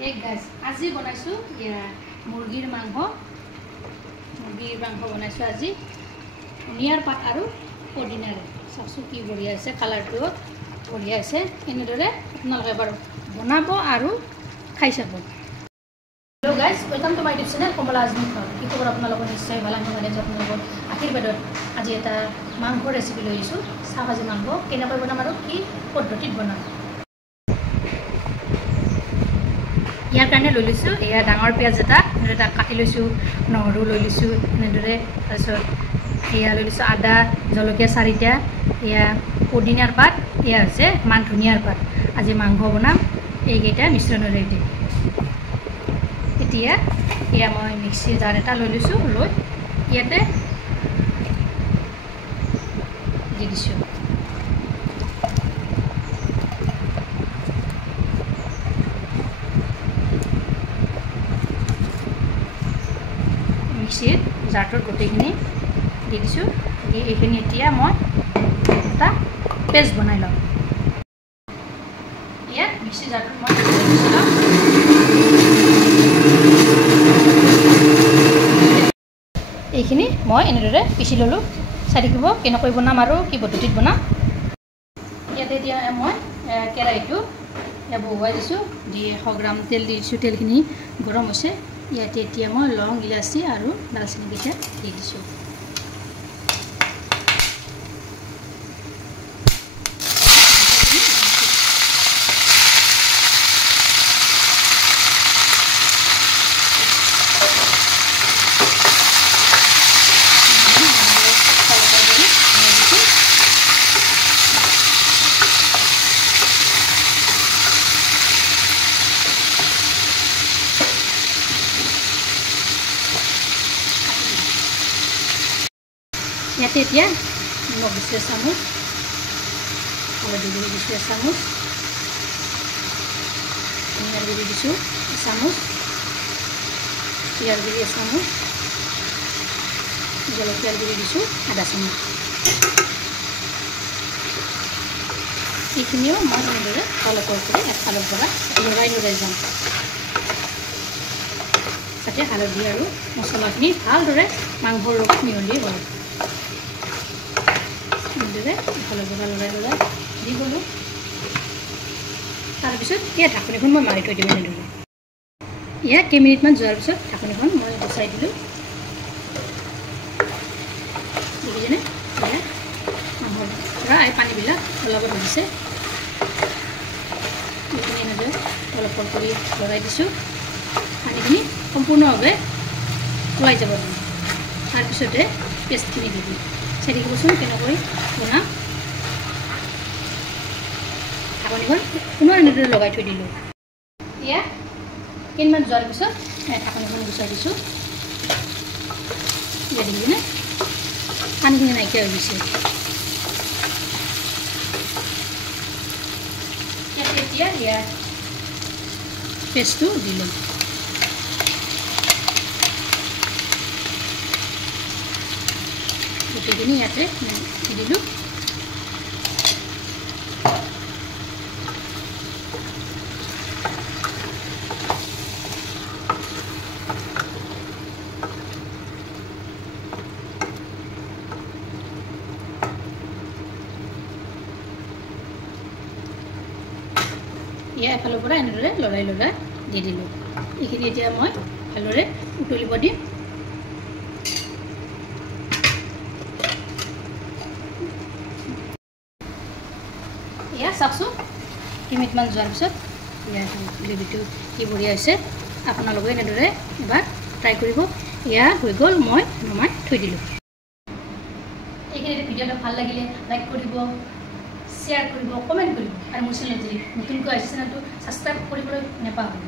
Hey guys, আজি বনাইছো মুৰ্গীৰ মাংস বনাইছো আজি ধনিয়াৰ পাত আৰু পদিনাৰে চাওকচোন কি বঢ়িয়া আছে কালাৰটো বঢ়িয়া আছে এনেদৰে আপোনালোকে এবাৰ বনাব আৰু খাই চাব Hello guys, welcome to my YouTube channel কমলা আজমি খাও কি খবৰ আপোনালোকৰ নিশ্চয় ভাল আমি মানে আপোনালোকৰ আশীৰ্বাদত আজি এটা মাংস ৰেচিপি লৈ আহিছো চাভাজি মাংস কেনেকৈ বনাম আৰু কি পদ্ধতিত বনাম ইয়াৰ কাৰণে লৈ লৈছো এয়া ডাঙৰ পিয়াজ এটা কাটি লৈছো নহৰু লৈ লৈছো এনেদৰে তাৰপিছত এয়া লৈ লৈছো আদা জলকীয়া 4টা এয়া পদিনাৰ পাত এয়া আছে মান ধনিয়াৰ পাত আজি মাংস বনাম এইকেইটা মিশ্ৰণৰে দি এতিয়া এয়া মই মিক্সি জাৰ এটা লৈ লৈছো লৈ ইয়াতে দি দিছো মিক্সিত জাৰটোৰ গোটেইখিনি দি দিছোঁ দি এইখিনি এতিয়া মই এটা পেষ্ট বনাই লওঁ ইয়াত মিক্সি জাৰটোত মই এইখিনি মই এনেদৰে পিচি ল'লোঁ চাই থাকিব কেনেকৈ বনাম আৰু কি পদ্ধতিত বনাম ইয়াতে এতিয়া মই কেৰাহীটো বহুৱাই দিছোঁ দি 100 গ্ৰাম তেল দি দিছোঁ তেলখিনি গৰম হৈছে ইয়াতে এতিয়া মই লং ইলাচি আৰু দালচিনি কেইটা দি দিছোঁ ইয়াতে এতিয়া নিমখ দিছোঁ চামুচ হালধি গুড়ি দিছোঁ চামুচ ধনিয়াৰ গুড়ি দিছোঁ চামুচ জিৰাৰ গুড়ি চামুচ জলকীয়াৰ গুড়ি দিছোঁ আধা চামুচ এইখিনিও মই এনেদৰে অলপৰ কৰি এফালৰ পৰা লৰাই যাম যাতে হালধি আৰু মছলাখিনি ভালদৰে মাংসৰ লগত মিহলি হয় এফালৰ পৰা লৰাই দি গ'লোঁ তাৰপিছত এই ঢাকনিখন মই মাৰি থৈ দিব এনেদৰে এয়া কেইমিনিটমান যোৱাৰ পিছত ঢাকনিখন মই গুচাই দিলোঁ দেখিছেনে এয়া মাংসৰ পৰা এই পানীবিলাক অলপত ধৰিছে এইখিনি এনেদৰে অলপ কৰি লৰাই দিছোঁ পানীখিনি সম্পূৰ্ণভাৱে ওলাই যাব দিম তাৰপিছতে পেষ্টখিনি দি দিম চাই থাকিবচোন কেনেকৈ বনাম ঢাকনিখন পুনৰ এনেদৰে লগাই থৈ দিলোঁ এয়া কেইদিনমান যোৱাৰ পিছত ঢাকনিখন গুচাই দিছোঁ এয়া দেখিছেনে পানীখিনি নাইকিয়া হৈ গৈছে ইয়াতে এতিয়া এয়া পেষ্টটো দিলোঁ গোটেইখিনি ইয়াতে দি দিলোঁ এয়া এফালৰ পৰা এনেদৰে লৰাই দি দিলোঁ এইখিনি এতিয়া মই ভালদৰে উতলিব দিম এয়া চাওকচোন কেইমিনিটমান যোৱাৰ পিছত এয়া গ্ৰেভিটো কি বঢ়িয়া হৈছে আপোনালোকে এনেদৰে এবাৰ ট্ৰাই কৰিব এয়া হৈ গ'ল মই নমাই থৈ দিলোঁ এইখিনি ভিডিঅ'টো ভাল লাগিলে লাইক কৰিব শ্বেয়াৰ কৰিব কমেণ্ট কৰিব আৰু মোৰ চেনেল যদি নতুনকৈ আহিছে চেনেলটো ছাবস্ক্ৰাইব কৰিবলৈ নাপাহৰিব